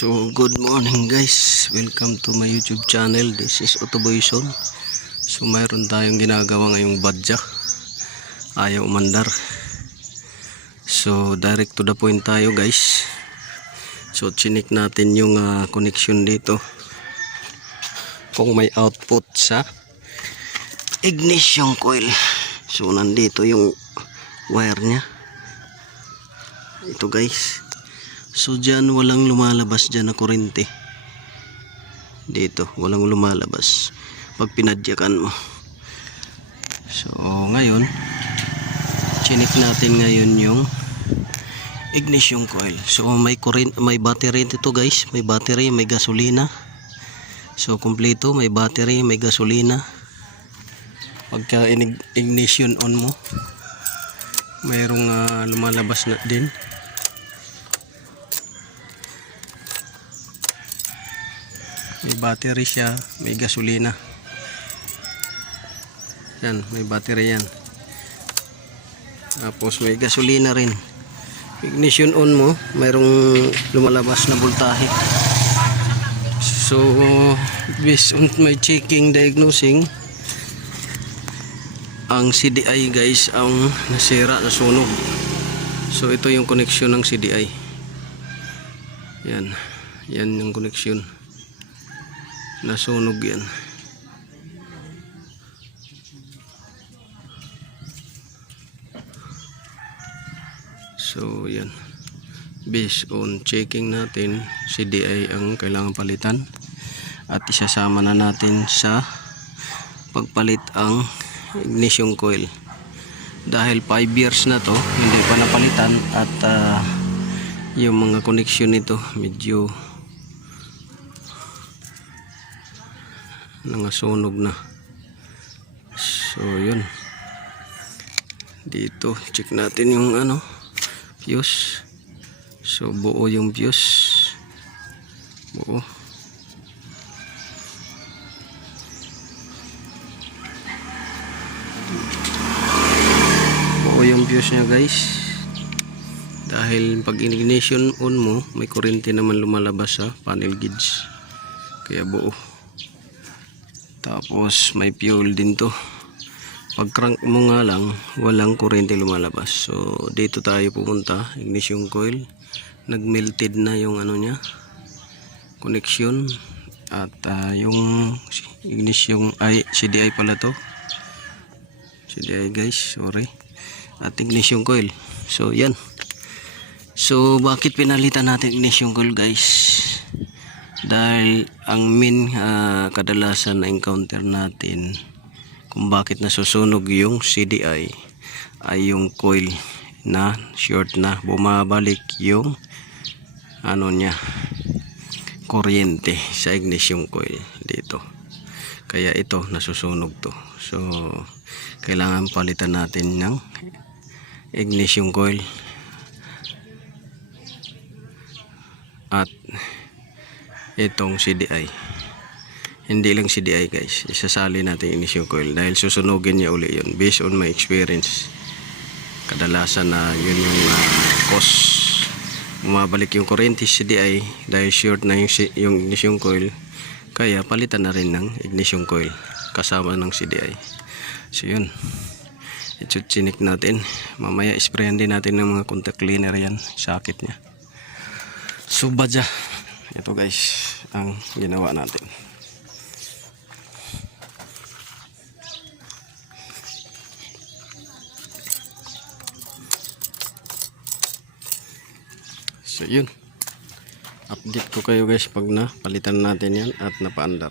So good morning guys, welcome to my YouTube channel. This is Autoboyson. So mayroon tayong ginagawa ngayong badya, ayaw umandar. So direct to the point tayo guys. So chinik natin yung connection dito, kung may output sa ignition coil. So nandito yung wire nya, ito guys. So dyan walang lumalabas dyan na kuryente. Dito walang lumalabas pag pinadyakan mo. So ngayon chinik natin ngayon yung ignition coil. So may battery dito guys, may battery, may gasolina. So kumpleto, may battery, may gasolina. Pagka ignition on mo, mayroong lumalabas na din. May battery siya, may gasolina. Yan, may battery yan. Tapos may gasolina rin. Ignition on mo, mayroong lumalabas na voltahe. So based on my checking, diagnosing, ang CDI guys ang nasira, nasunog. So ito yung connection ng CDI. Yan, yan yung connection. Nasunog yan. So yan, based on checking natin, CDI ang kailangan palitan. At isasama na natin sa pagpalit ang ignition coil. Dahil 5 years na to, hindi pa napalitan. At yung mga connection nito medyo nangasunog na. So yun, dito check natin yung fuse. So buo yung fuse, buo. Buo yung fuse nya guys. Dahil pag ignition on mo, may kuryente naman lumalabas sa panel gauge, kaya buo. Tapos may fuel din to. Pag crank mo nga lang, walang kuryente lumalabas. So dito tayo pupunta, ignition coil. Nagmelted na yung nya, connection. At yung ignition ay CDI pala to. CDI guys, sorry. At ignition coil. So yan. So bakit pinalitan natin ignition coil guys? Dahil ang main kadalasan na encounter natin kung bakit nasusunog yung CDI ay yung coil na short na, bumabalik yung nya, kuryente sa ignition coil dito, kaya ito nasusunog to. So kailangan palitan natin ng ignition coil. At itong CDI, hindi lang CDI guys, isasali natin ignition coil dahil susunugin niya uli yun. Based on my experience, kadalasan na yun yung cause, bumabalik yung kuryente CDI dahil short na yung ignition coil. Kaya palitan na rin ng ignition coil kasama ng CDI. So yun, i-chinik natin. Mamaya sprayan din natin ng mga contact cleaner yan, sakit nya. So badya, ito guys ang ginawa natin. So yun, update ko kayo guys pag napalitan natin yan at napaandar.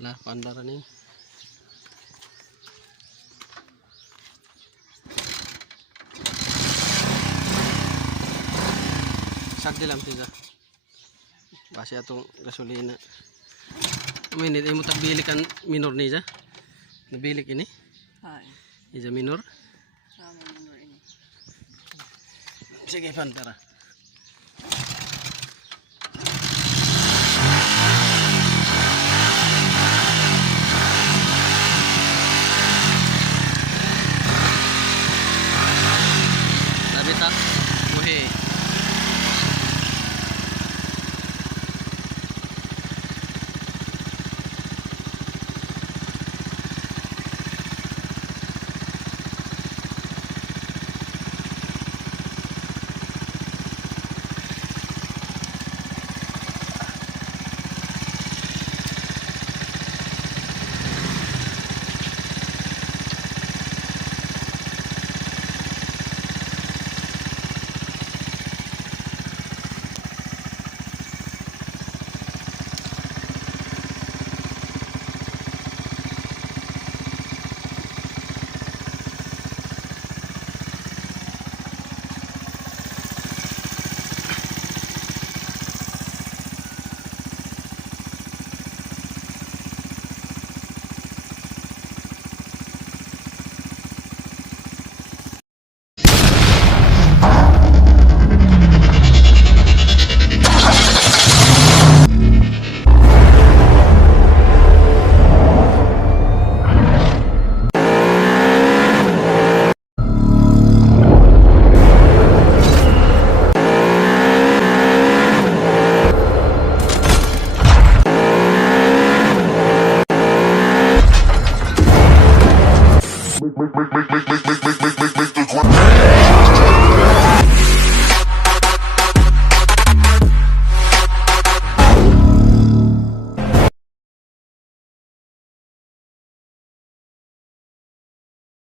Lah, pandaran ini. Sak di lang pizza. Base atong gasolina. Minit ay mo tagbili kan minor ni ja. Nabili ini. Ay, Ija minor. sa amin minor ini. Sige pantara. Sabi ta, buhi. Make